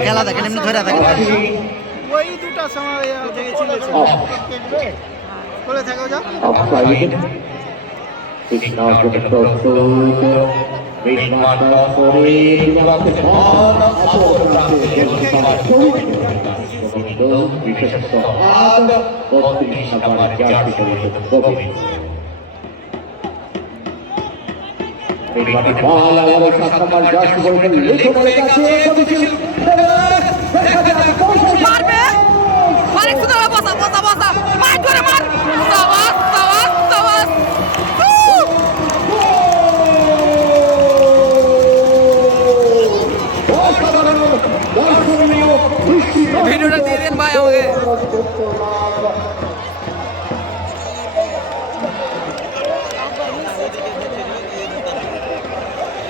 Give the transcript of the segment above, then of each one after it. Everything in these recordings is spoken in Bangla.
খেলা দেখেন এমনি ধরে থাকেন ওই দুটা সময় থেকে ছিলেছে বলে থাকো যা মারবে মালিক শুধু বসা বসা বসা করে সাবাস সাবাস সাবাস ভিডিওটা দিয়ে দিন ভাই আমাকে।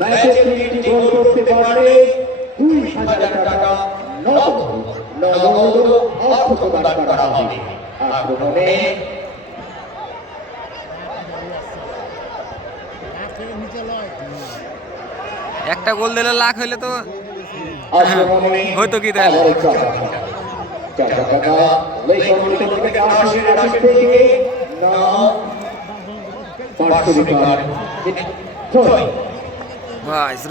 ম্যাচে তিনটি গোল করতে পারলে দুই হাজার টাকা নগদ অর্থ প্রদান করা হবে। আক্রমণে একটা গোল দিলে লাখ হইলে তো আক্রমণে হয়তো কি তাহলে? থেকে Mas,